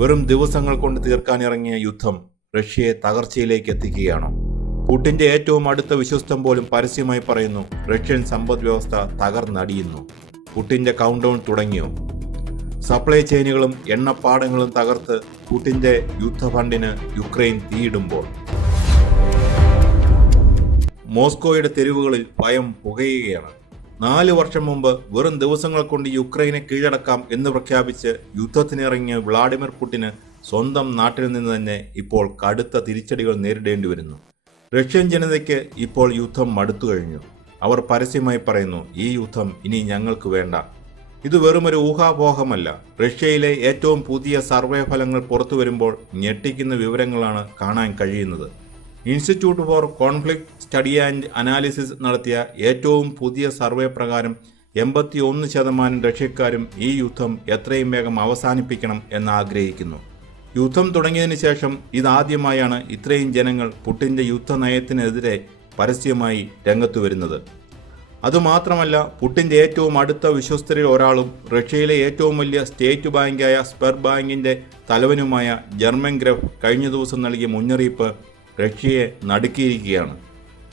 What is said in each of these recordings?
വെറും ദിവസങ്ങൾ കൊണ്ട് തീർക്കാനിറങ്ങിയ യുദ്ധം റഷ്യയെ തകർച്ചയിലേക്ക് എത്തിക്കുകയാണോ? പുടിന്റെ ഏറ്റവും അടുത്ത വിശ്വസ്തൻ പോലും പരസ്യമായി പറയുന്നു റഷ്യൻ സമ്പദ് വ്യവസ്ഥ തകർന്നടിയുന്നു. പുടിന്റെ കൗണ്ട് ഡൗൺ തുടങ്ങിയോ? സപ്ലൈ ചെയിനുകളും എണ്ണപ്പാടങ്ങളും തകർത്ത് പുടിന്റെ യുദ്ധഫണ്ടിന് യുക്രൈൻ തീയിടുമ്പോൾ മോസ്കോയുടെ തെരുവുകളിൽ ഭയം പുകയുകയാണ്. 4 വർഷം മുമ്പ് വെറും ദിവസങ്ങൾ കൊണ്ട് യുക്രൈനെ കീഴടക്കാം എന്ന് പ്രഖ്യാപിച്ച് യുദ്ധത്തിനിറങ്ങിയ വ്ളാഡിമിർ പുടിന് സ്വന്തം നാട്ടിൽ നിന്ന് തന്നെ ഇപ്പോൾ കടുത്ത തിരിച്ചടികൾ നേരിടേണ്ടി വരുന്നു. റഷ്യൻ ജനതയ്ക്ക് ഇപ്പോൾ യുദ്ധം മടുത്തു കഴിഞ്ഞു. അവർ പരസ്യമായി പറയുന്നു, ഈ യുദ്ധം ഇനി ഞങ്ങൾക്ക് വേണ്ട. ഇത് വെറുമൊരു ഊഹാപോഹമല്ല. റഷ്യയിലെ ഏറ്റവും പുതിയ സർവേ ഫലങ്ങൾ പുറത്തു വരുമ്പോൾ ഞെട്ടിക്കുന്ന വിവരങ്ങളാണ് കാണാൻ കഴിയുന്നത്. Institute four conflict study and analysis നടത്തിയ ഏറ്റവും പുതിയ സർവേ പ്രകാരം 81% റഷ്യക്കാരും ഈ യുദ്ധം എത്രയും വേഗം അവസാനിപ്പിക്കണം എന്ന് ആഗ്രഹിക്കുന്നു. യുദ്ധം തുടങ്ങിയതിന് ശേഷം ഇതാദ്യമായാണ് ഇത്രയും ജനങ്ങൾ പുടിന്റെ യുദ്ധനയത്തിനെതിരെ പരസ്യമായി രംഗത്തു വരുന്നത്. അതുമാത്രമല്ല, പുടിന്റെ ഏറ്റവും അടുത്ത വിശ്വസ്തരിൽ ഒരാളും റഷ്യയിലെ ഏറ്റവും വലിയ സ്റ്റേറ്റ് ബാങ്കായ സ്പെർ ബാങ്കിന്റെ തലവനുമായ ജർമൻ ഗ്രഫ് കഴിഞ്ഞ ദിവസം നൽകിയ മുന്നറിയിപ്പ് റഷ്യയെ നടുക്കിയിരിക്കുകയാണ്.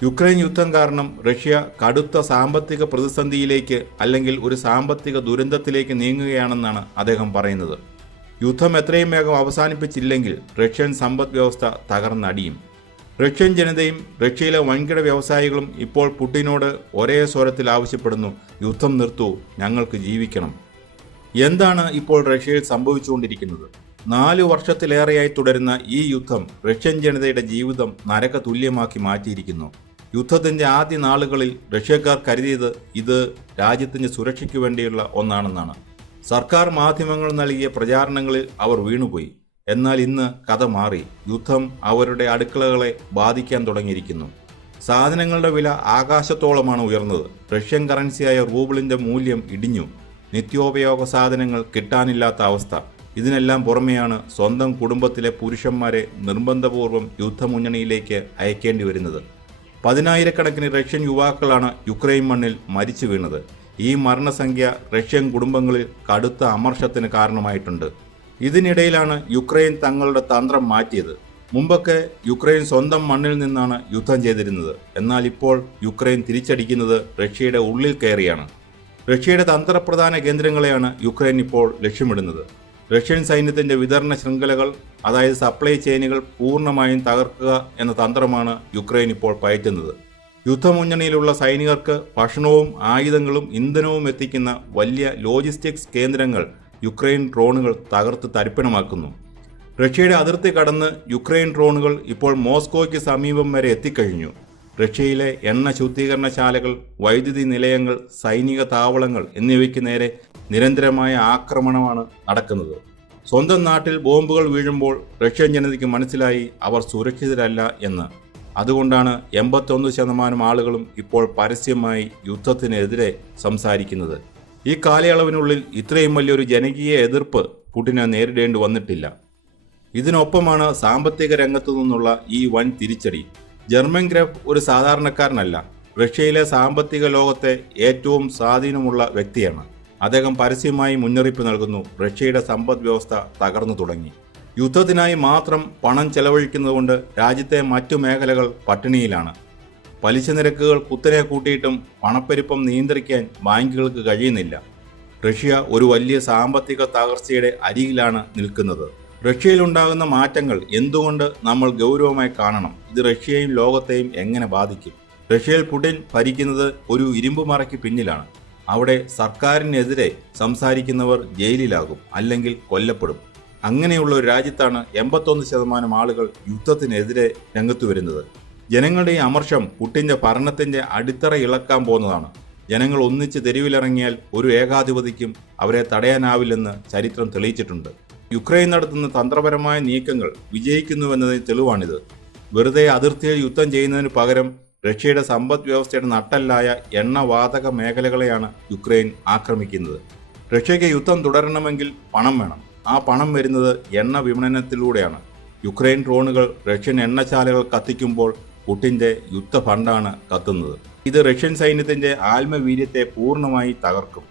യുക്രൈൻ യുദ്ധം കാരണം റഷ്യ കടുത്ത സാമ്പത്തിക പ്രതിസന്ധിയിലേക്ക് അല്ലെങ്കിൽ ഒരു സാമ്പത്തിക ദുരന്തത്തിലേക്ക് നീങ്ങുകയാണെന്നാണ് അദ്ദേഹം പറയുന്നത്. യുദ്ധം എത്രയും വേഗം അവസാനിപ്പിച്ചില്ലെങ്കിൽ റഷ്യൻ സമ്പദ് വ്യവസ്ഥ തകർന്നടിയും. റഷ്യൻ ജനതയും റഷ്യയിലെ വൻകിട വ്യവസായികളും ഇപ്പോൾ പുടിനോട് ഒരേ സ്വരത്തിൽ ആവശ്യപ്പെടുന്നു, യുദ്ധം നിർത്തൂ, ഞങ്ങൾക്ക് ജീവിക്കണം. എന്താണ് ഇപ്പോൾ റഷ്യയിൽ സംഭവിച്ചുകൊണ്ടിരിക്കുന്നത്? 4 വർഷത്തിലേറെയായി തുടരുന്ന ഈ യുദ്ധം റഷ്യൻ ജനതയുടെ ജീവിതം നരക തുല്യമാക്കി മാറ്റിയിരിക്കുന്നു. യുദ്ധത്തിന്റെ ആദ്യ നാളുകളിൽ റഷ്യക്കാർ കരുതിയത് ഇത് രാജ്യത്തിന്റെ സുരക്ഷയ്ക്ക് വേണ്ടിയുള്ള ഒന്നാണെന്നാണ്. സർക്കാർ മാധ്യമങ്ങൾ നൽകിയ പ്രചാരണങ്ങളിൽ അവർ വീണുപോയി. എന്നാൽ ഇന്ന് കഥ മാറി. യുദ്ധം അവരുടെ അടുക്കളകളെ ബാധിക്കാൻ തുടങ്ങിയിരിക്കുന്നു. സാധനങ്ങളുടെ വില ആകാശത്തോളമാണ് ഉയർന്നത്. റഷ്യൻ കറൻസിയായ റൂബിളിന്റെ മൂല്യം ഇടിഞ്ഞു. നിത്യോപയോഗ സാധനങ്ങൾ കിട്ടാനില്ലാത്ത അവസ്ഥ. ഇതിനെല്ലാം പുറമെയാണ് സ്വന്തം കുടുംബത്തിലെ പുരുഷന്മാരെ നിർബന്ധപൂർവ്വം യുദ്ധമുന്നണിയിലേക്ക് അയക്കേണ്ടി വരുന്നത്. 10,000-കണക്കിന് റഷ്യൻ യുവാക്കളാണ് യുക്രൈൻ മണ്ണിൽ മരിച്ചു വീണത്. ഈ മരണസംഖ്യ റഷ്യൻ കുടുംബങ്ങളിൽ കടുത്ത അമർഷത്തിന് കാരണമായിട്ടുണ്ട്. ഇതിനിടയിലാണ് യുക്രൈൻ തങ്ങളുടെ തന്ത്രം മാറ്റിയത്. മുമ്പൊക്കെ യുക്രൈൻ സ്വന്തം മണ്ണിൽ നിന്നാണ് യുദ്ധം ചെയ്തിരുന്നത്. എന്നാൽ ഇപ്പോൾ യുക്രൈൻ തിരിച്ചടിക്കുന്നത് റഷ്യയുടെ ഉള്ളിൽ കയറിയാണ്. റഷ്യയുടെ തന്ത്രപ്രധാന കേന്ദ്രങ്ങളെയാണ് യുക്രൈൻ ഇപ്പോൾ ലക്ഷ്യമിടുന്നത്. റഷ്യൻ സൈന്യത്തിന്റെ വിതരണ ശൃംഖലകൾ, അതായത് സപ്ലൈ ചെയിനുകൾ പൂർണ്ണമായും തകർക്കുക എന്ന തന്ത്രമാണ് യുക്രൈൻ ഇപ്പോൾ പയറ്റുന്നത്. യുദ്ധമുന്നണിയിലുള്ള സൈനികർക്ക് ഭക്ഷണവും ആയുധങ്ങളും ഇന്ധനവും എത്തിക്കുന്ന വലിയ ലോജിസ്റ്റിക്സ് കേന്ദ്രങ്ങൾ യുക്രൈൻ ഡ്രോണുകൾ തകർത്ത് തരിപ്പണമാക്കുന്നു. റഷ്യയുടെ അതിർത്തി കടന്ന് യുക്രൈൻ ഡ്രോണുകൾ ഇപ്പോൾ മോസ്കോയ്ക്ക് സമീപം വരെ എത്തിക്കഴിഞ്ഞു. റഷ്യയിലെ എണ്ണ ശുദ്ധീകരണശാലകൾ, വൈദ്യുതി നിലയങ്ങൾ, സൈനിക താവളങ്ങൾ എന്നിവയ്ക്ക് നേരെ നിരന്തരമായ ആക്രമണമാണ് നടക്കുന്നത്. സ്വന്തം നാട്ടിൽ ബോംബുകൾ വീഴുമ്പോൾ റഷ്യൻ ജനതയ്ക്ക് മനസ്സിലായി അവർ സുരക്ഷിതരല്ല എന്ന്. അതുകൊണ്ടാണ് 81% ആളുകളും ഇപ്പോൾ പരസ്യമായി യുദ്ധത്തിനെതിരെ സംസാരിക്കുന്നത്. ഈ കാലയളവിനുള്ളിൽ ഇത്രയും വലിയൊരു ജനകീയ എതിർപ്പ് പുടിന് നേരിടേണ്ടി വന്നിട്ടില്ല. ഇതിനൊപ്പമാണ് സാമ്പത്തിക രംഗത്തു നിന്നുള്ള ഈ വൻ തിരിച്ചടി. ജർമൻ ഗ്രഫ് ഒരു സാധാരണക്കാരനല്ല. റഷ്യയിലെ സാമ്പത്തിക ലോകത്തെ ഏറ്റവും സ്വാധീനമുള്ള വ്യക്തിയാണ്. അദ്ദേഹം പരസ്യമായി മുന്നറിയിപ്പ് നൽകുന്നു, റഷ്യയുടെ സമ്പദ് വ്യവസ്ഥ തകർന്നു തുടങ്ങി. യുദ്ധത്തിനായി മാത്രം പണം ചെലവഴിക്കുന്നതുകൊണ്ട് രാജ്യത്തെ മറ്റു മേഖലകൾ പട്ടിണിയിലാണ്. പലിശ നിരക്കുകൾ കുത്തനെ കൂട്ടിയിട്ടും പണപ്പെരുപ്പം നിയന്ത്രിക്കാൻ ബാങ്കുകൾക്ക് കഴിയുന്നില്ല. റഷ്യ ഒരു വലിയ സാമ്പത്തിക തകർച്ചയുടെ അരികിലാണ് നിൽക്കുന്നത്. റഷ്യയിലുണ്ടാകുന്ന മാറ്റങ്ങൾ എന്തുകൊണ്ട് നമ്മൾ ഗൗരവമായി കാണണം? ഇത് റഷ്യയെയും ലോകത്തെയും എങ്ങനെ ബാധിക്കും? റഷ്യയിൽ പുടിൻ ഭരിക്കുന്നത് ഒരു ഇരുമ്പുമറയ്ക്ക് പിന്നിലാണ്. അവിടെ സർക്കാരിനെതിരെ സംസാരിക്കുന്നവർ ജയിലിലാകും, അല്ലെങ്കിൽ കൊല്ലപ്പെടും. അങ്ങനെയുള്ള ഒരു രാജ്യത്താണ് 81% ആളുകൾ യുദ്ധത്തിനെതിരെ രംഗത്തു വരുന്നത്. ജനങ്ങളുടെ ഈ അമർഷം പുടിന്റെ ഭരണത്തിന്റെ അടിത്തറ ഇളക്കാൻ പോകുന്നതാണ്. ജനങ്ങൾ ഒന്നിച്ച് തെരുവിലിറങ്ങിയാൽ ഒരു ഏകാധിപതിക്കും അവരെ തടയാനാവില്ലെന്ന് ചരിത്രം തെളിയിച്ചിട്ടുണ്ട്. യുക്രൈൻ നടത്തുന്ന തന്ത്രപരമായ നീക്കങ്ങൾ വിജയിക്കുന്നുവെന്നതിന് തെളിവാണിത്. വെറുതെ അതിർത്തിയിൽ യുദ്ധം ചെയ്യുന്നതിന് പകരം റഷ്യയുടെ സമ്പദ് വ്യവസ്ഥയുടെ നട്ടെല്ലായ എണ്ണവാതക മേഖലകളെയാണ് യുക്രൈൻ ആക്രമിക്കുന്നത്. റഷ്യയ്ക്ക് യുദ്ധം തുടരണമെങ്കിൽ പണം വേണം. ആ പണം വരുന്നത് എണ്ണ വിപണനത്തിലൂടെയാണ്. യുക്രൈൻ ഡ്രോണുകൾ റഷ്യൻ എണ്ണശാലകൾ കത്തിക്കുമ്പോൾ പുടിന്റെ യുദ്ധ ഫണ്ടാണ് കത്തുന്നത്. ഇത് റഷ്യൻ സൈന്യത്തിന്റെ ആത്മവീര്യത്തെ പൂർണ്ണമായി തകർക്കും.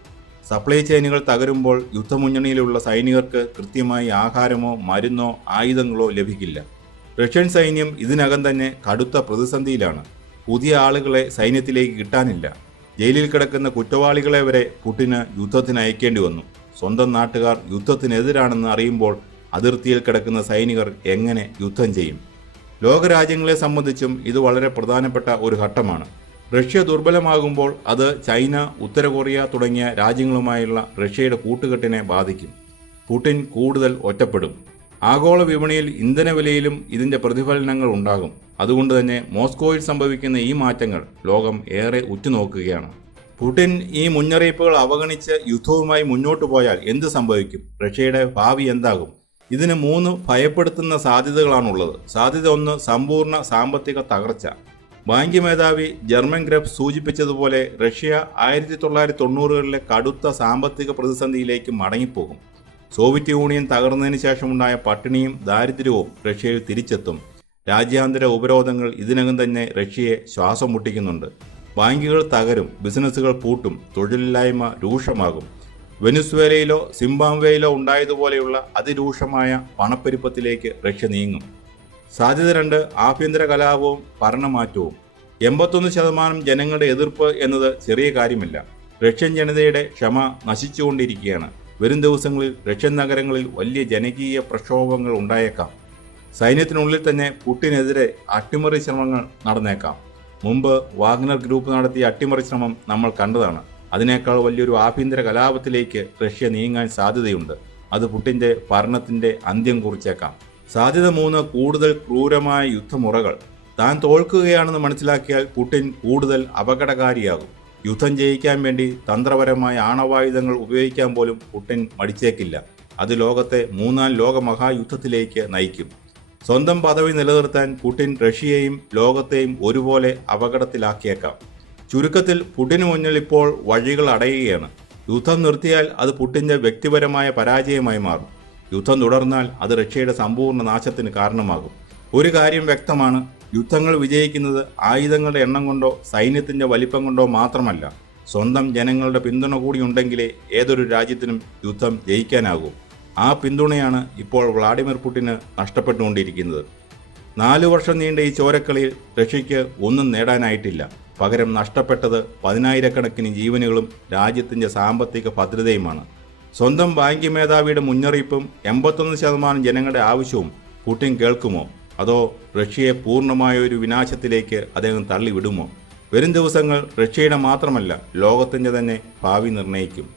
സപ്ലൈ ചെയിനുകൾ തകരുമ്പോൾ യുദ്ധമുന്നണിയിലുള്ള സൈനികർക്ക് കൃത്യമായി ആഹാരമോ മരുന്നോ ആയുധങ്ങളോ ലഭിക്കില്ല. റഷ്യൻ സൈന്യം ഇതിനകം തന്നെ കടുത്ത പ്രതിസന്ധിയിലാണ്. പുതിയ ആളുകളെ സൈന്യത്തിലേക്ക് കിട്ടാനില്ല. ജയിലിൽ കിടക്കുന്ന കുറ്റവാളികളെ വരെ പുടിന് യുദ്ധത്തിന് അയക്കേണ്ടി വന്നു. സ്വന്തം നാട്ടുകാർ യുദ്ധത്തിനെതിരാണെന്ന് അറിയുമ്പോൾ അതിർത്തിയിൽ കിടക്കുന്ന സൈനികർ എങ്ങനെ യുദ്ധം ചെയ്യും? ലോകരാജ്യങ്ങളെ സംബന്ധിച്ചും ഇത് വളരെ പ്രധാനപ്പെട്ട ഒരു ഘട്ടമാണ്. റഷ്യ ദുർബലമാകുമ്പോൾ അത് ചൈന, ഉത്തര കൊറിയ തുടങ്ങിയ രാജ്യങ്ങളുമായുള്ള റഷ്യയുടെ കൂട്ടുകെട്ടിനെ ബാധിക്കും. പുടിൻ കൂടുതൽ ഒറ്റപ്പെടും. ആഗോള വിപണിയിൽ ഇന്ധനവിലയിലും ഇതിൻ്റെ പ്രതിഫലനങ്ങൾ ഉണ്ടാകും. അതുകൊണ്ട് തന്നെ മോസ്കോയിൽ സംഭവിക്കുന്ന ഈ മാറ്റങ്ങൾ ലോകം ഏറെ ഉറ്റുനോക്കുകയാണ്. പുടിൻ ഈ മുന്നറിയിപ്പുകൾ അവഗണിച്ച് യുദ്ധവുമായി മുന്നോട്ടു പോയാൽ എന്ത് സംഭവിക്കും? റഷ്യയുടെ ഭാവി എന്താകും? ഇതിന് 3 ഭയപ്പെടുത്തുന്ന സാധ്യതകളാണുള്ളത്. സാധ്യത 1, സമ്പൂർണ്ണ സാമ്പത്തിക തകർച്ച. ബാങ്ക് മേധാവി ജർമ്മൻ ഗ്രഫ് സൂചിപ്പിച്ചതുപോലെ റഷ്യ 1990കളിലെ കടുത്ത സാമ്പത്തിക പ്രതിസന്ധിയിലേക്ക് മടങ്ങിപ്പോകും. സോവിയറ്റ് യൂണിയൻ തകർന്നതിന് ശേഷമുണ്ടായ പട്ടിണിയും ദാരിദ്ര്യവും റഷ്യയിൽ തിരിച്ചെത്തും. രാജ്യാന്തര ഉപരോധങ്ങൾ ഇതിനകം തന്നെ റഷ്യയെ ശ്വാസം മുട്ടിക്കുന്നുണ്ട്. ബാങ്കുകൾ തകരും, ബിസിനസ്സുകൾ പൂട്ടും, തൊഴിലില്ലായ്മ രൂക്ഷമാകും. വെനിസ്വേലയിലോ സിംബാബ്വേയിലോ ഉണ്ടായതുപോലെയുള്ള അതിരൂക്ഷമായ പണപ്പെരുപ്പത്തിലേക്ക് റഷ്യ നീങ്ങും. സാധ്യത 2, ആഭ്യന്തര കലാപവും ഭരണമാറ്റവും. 81% ജനങ്ങളുടെ എതിർപ്പ് എന്നത് ചെറിയ കാര്യമില്ല. റഷ്യൻ ജനതയുടെ ക്ഷമ നശിച്ചുകൊണ്ടിരിക്കുകയാണ്. വരും ദിവസങ്ങളിൽ റഷ്യൻ നഗരങ്ങളിൽ വലിയ ജനകീയ പ്രക്ഷോഭങ്ങൾ ഉണ്ടായേക്കാം. സൈന്യത്തിനുള്ളിൽ തന്നെ പുടിനെതിരെ അട്ടിമറി ശ്രമങ്ങൾ നടന്നേക്കാം. മുമ്പ് വാഗ്നർ ഗ്രൂപ്പ് നടത്തിയ അട്ടിമറി ശ്രമം നമ്മൾ കണ്ടതാണ്. അതിനേക്കാൾ വലിയൊരു ആഭ്യന്തര കലാപത്തിലേക്ക് റഷ്യ നീങ്ങാൻ സാധ്യതയുണ്ട്. അത് പുടിൻ്റെ ഭരണത്തിൻ്റെ അന്ത്യം കുറിച്ചേക്കാം. സാധ്യത 3, കൂടുതൽ ക്രൂരമായ യുദ്ധമുറകൾ. താൻ തോൽക്കുകയാണെന്ന് മനസ്സിലാക്കിയാൽ പുടിൻ കൂടുതൽ അപകടകാരിയാകും. യുദ്ധം ജയിക്കാൻ വേണ്ടി തന്ത്രപരമായ ആണവായുധങ്ങൾ ഉപയോഗിക്കാൻ പോലും പുടിൻ മടിച്ചേക്കില്ല. അത് ലോകത്തെ 3ാം ലോകമഹായുദ്ധത്തിലേക്ക് നയിക്കും. സ്വന്തം പദവി നിലനിർത്താൻ പുടിൻ റഷ്യയെയും ലോകത്തെയും ഒരുപോലെ അപകടത്തിലാക്കിയേക്കാം. ചുരുക്കത്തിൽ പുടിന് മുന്നിൽ ഇപ്പോൾ വഴികൾ അടയുകയാണ്. യുദ്ധം നിർത്തിയാൽ അത് പുടിൻ്റെ വ്യക്തിപരമായ പരാജയമായി മാറും. യുദ്ധം തുടർന്നാൽ അത് റഷ്യയുടെ സമ്പൂർണ്ണ നാശത്തിന് കാരണമാകും. ഒരു കാര്യം വ്യക്തമാണ്, യുദ്ധങ്ങൾ വിജയിക്കുന്നത് ആയുധങ്ങളുടെ എണ്ണം കൊണ്ടോ സൈന്യത്തിൻ്റെ വലിപ്പം കൊണ്ടോ മാത്രമല്ല. സ്വന്തം ജനങ്ങളുടെ പിന്തുണ കൂടി ഉണ്ടെങ്കിലേ ഏതൊരു രാജ്യത്തിനും യുദ്ധം ജയിക്കാനാകൂ. ആ പിന്തുണയാണ് ഇപ്പോൾ വ്ളാഡിമിർ പുടിന് നഷ്ടപ്പെട്ടുകൊണ്ടിരിക്കുന്നത്. 4 വർഷം നീണ്ട ഈ ചോരക്കളിയിൽ റഷ്യയ്ക്ക് ഒന്നും നേടാനായിട്ടില്ല. പകരം നഷ്ടപ്പെട്ടത് 10,000കണക്കിന് ജീവനുകളും രാജ്യത്തിൻ്റെ സാമ്പത്തിക ഭദ്രതയുമാണ്. സ്വന്തം ബാങ്ക് മേധാവിയുടെ മുന്നറിയിപ്പും 81% ജനങ്ങളുടെ ആവശ്യവും പുടിൻ കേൾക്കുമോ? അതോ റഷ്യയെ പൂർണ്ണമായ ഒരു വിനാശത്തിലേക്ക് അദ്ദേഹം തള്ളിവിടുമോ? വരും ദിവസങ്ങൾ റഷ്യയുടെ മാത്രമല്ല ലോകത്തിൻ്റെ തന്നെ ഭാവി നിർണ്ണയിക്കും.